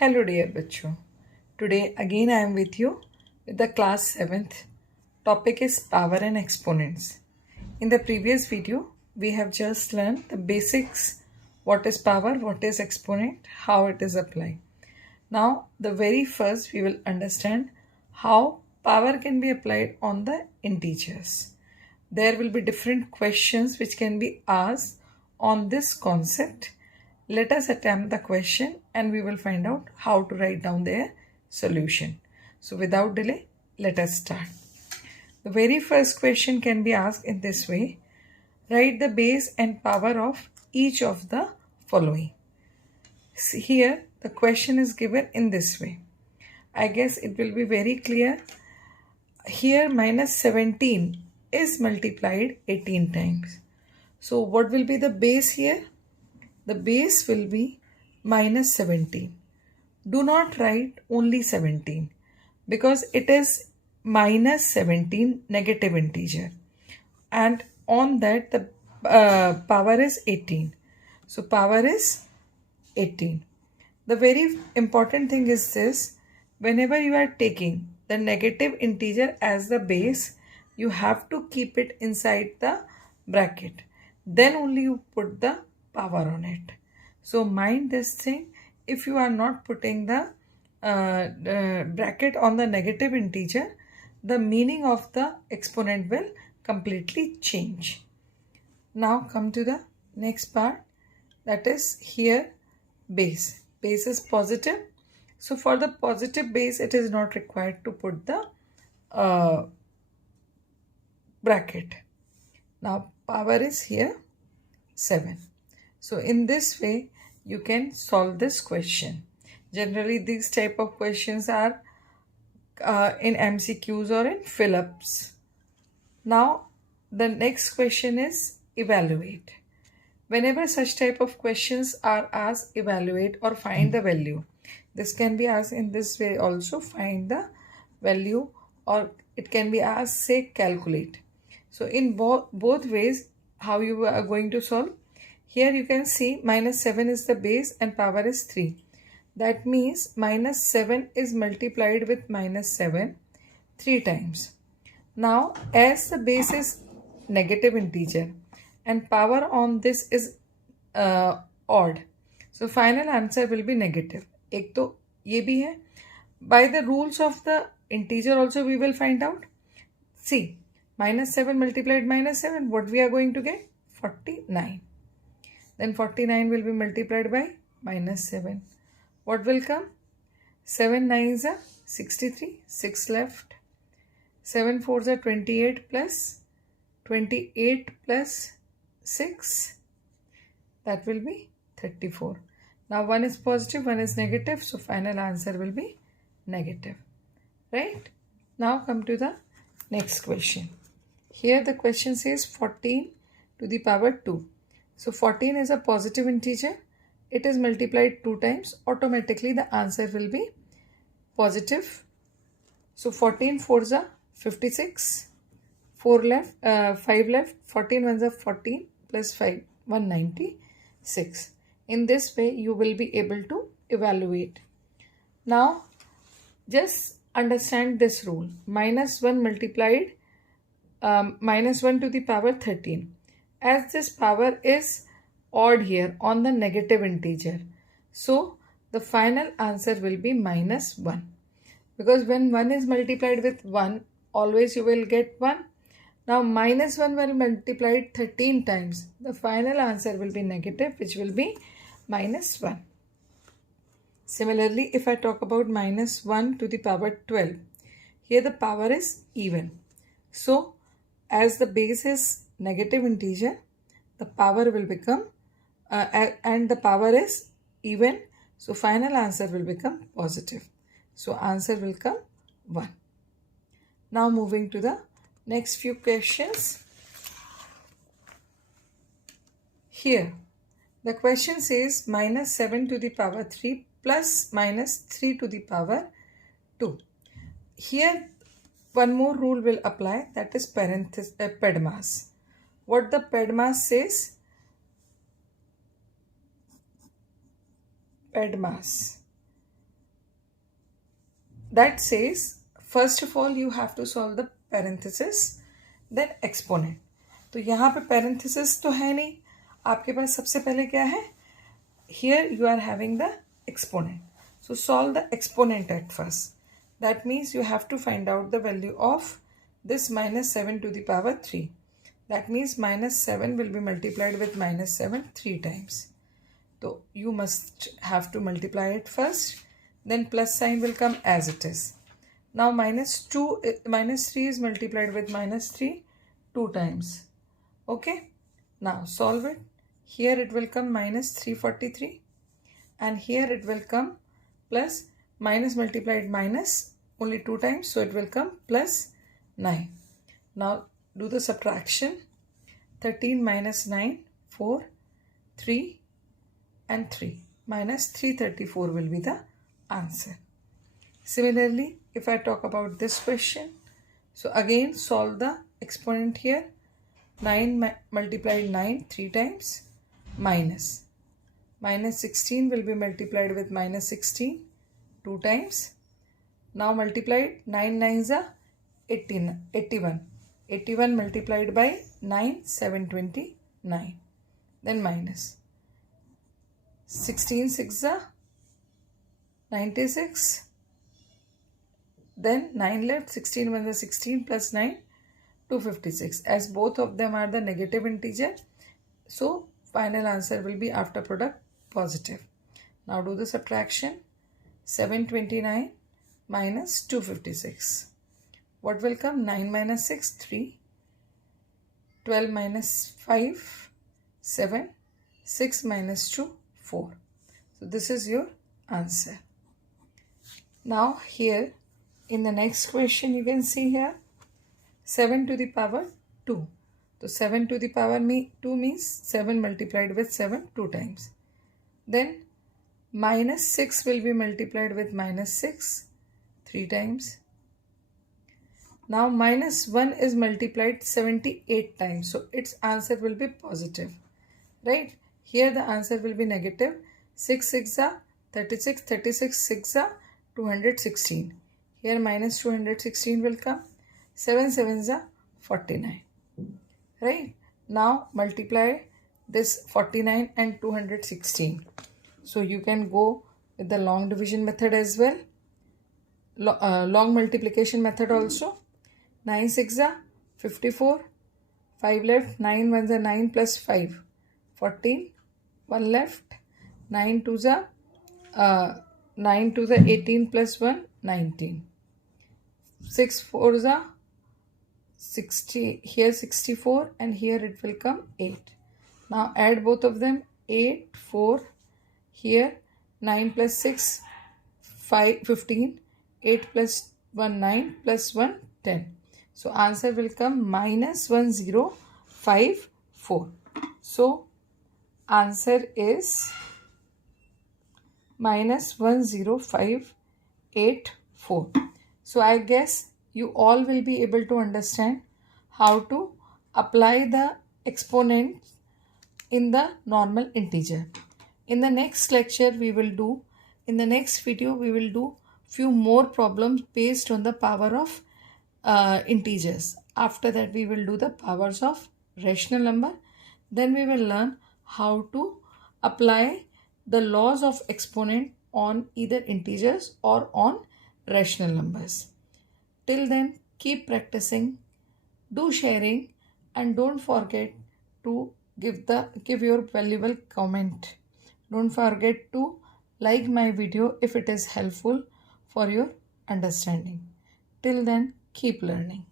Hello dear बच्चों. Today again I am with you with the class 7th. Topic is power and exponents. In the previous video we have just learned the basics, what is power, what is exponent, how it is applied. Now the very first we will understand how power can be applied on the integers. There will be different questions which can be asked on this concept. Let us attempt the question and we will find out how to write down their solution. So without delay, let us start. The very first question can be asked in this way. Write the base and power of each of the following. See here, the question is given in this way. I guess it will be very clear. Here minus 17 is multiplied 18 times. So what will be the base here? The base will be minus 17. Do not write only 17 because it is minus 17 negative integer and on that the power is 18. So power is 18. The very important thing is this: whenever you are taking the negative integer as the base, you have to keep it inside the bracket. Then only you put the power on it. So mind this thing. If you are not putting the bracket on the negative integer, the meaning of the exponent will completely change. Now come to the next part, that is here base. Base is positive. So for the positive base, it is not required to put the bracket. Now power is here 7. So in this way, you can solve this question. Generally, these type of questions are in MCQs or in fill-ups. Now, the next question is evaluate. Whenever such type of questions are asked, evaluate or find the value. This can be asked in this way also, find the value, or it can be asked, say, calculate. So in both ways, how you are going to solve? Here you can see minus 7 is the base and power is 3. That means minus 7 is multiplied with minus 7 3 times. Now as the base is negative integer and power on this is odd, so final answer will be negative. एक तो ये भी है. By the rules of the integer also we will find out. See, minus 7 multiplied minus 7, what we are going to get? 49. Then 49 will be multiplied by minus 7. What will come? 7 9s are 63, 6 left. 7 4s are 28 plus 6. That will be 34. Now 1 is positive, 1 is negative. So final answer will be negative. Right? Now come to the next question. Here the question says 14 to the power 2. So 14 is a positive integer. It is multiplied 2 times. Automatically the answer will be positive. So 14 4s are 56. 4 left, 5 left. 14 ones are 14 plus 5, 196. In this way you will be able to evaluate. Now just understand this rule. Minus 1 multiplied minus 1 to the power 13. As this power is odd here on the negative integer, so the final answer will be minus 1. Because when 1 is multiplied with 1, always you will get 1. Now minus 1 will multiplied 13 times. The final answer will be negative, which will be minus 1. Similarly, if I talk about minus 1 to the power 12, here the power is even. So as the base is negative integer, the power will become and the power is even, so final answer will become positive. So answer will come 1. Now moving to the next few questions. Here the question says minus 7 to the power 3 plus minus 3 to the power 2. Here one more rule will apply, that is PEDMAS. What the PEDMAS says? PEDMAS. that says first of all you have to solve the parenthesis then exponent. तो यहाँ पे parenthesis तो है नहीं, आपके पास सबसे पहले क्या है? Here you are having the exponent. So solve the exponent at first. That means you have to find out the value of this minus 7 to the power 3. That means minus 7 will be multiplied with minus 7 3 times. So you must have to multiply it first. Then plus sign will come as it is. Now minus 3 is multiplied with minus 3 2 times. Okay. Now solve it. Here it will come minus 343. And here it will come plus minus multiplied minus only 2 times. So it will come plus 9. Now do the subtraction. 13 minus 9, 4, 3 and 3. Minus 334 will be the answer. Similarly, if I talk about this question, so again solve the exponent here. 9 multiplied 9 3 times minus. Minus 16 will be multiplied with minus 16 2 times. Now multiplied 9 9s are 81. 81 multiplied by 9 729. Then minus. 16 6 are 96. Then 9 left. 16 1 is 16 plus 9 256. As both of them are the negative integer, so final answer will be after product positive. Now do the subtraction. 729 minus 256. What will come? 9 minus 6, 3. 12 minus 5, 7. 6 minus 2, 4. So this is your answer. Now here in the next question you can see here 7 to the power 2. So 7 to the power 2 means 7 multiplied with 7 2 times. Then minus 6 will be multiplied with minus 6 3 times. Now minus 1 is multiplied 78 times. So its answer will be positive. Right? Here the answer will be negative. 6 6 are 36. 36 6 are 216. Here minus 216 will come. 7 7s are 49. Right? Now multiply this 49 and 216. So you can go with the long division method as well. Long multiplication method also. 9 6 are 54. 5 left. 9 1s are 9 plus 5. 14. 1 left. 9 2s are 9 2s are 18 plus 1 19. 6 4s are 60. Here 64 and here it will come 8. Now add both of them. 8 4. Here 9 plus 6 5 15. 8 plus 1 9 plus 1 10. So answer will come minus 1054. So answer is minus 10584. So I guess you all will be able to understand how to apply the exponent in the normal integer. In the next lecture in the next video we will do few more problems based on the power of integers. After that we will do the powers of rational number. Then we will learn how to apply the laws of exponent on either integers or on rational numbers. Till then, keep practicing, do sharing, and don't forget to give your valuable comment. Don't forget to like my video if it is helpful for your understanding. Till then, keep learning.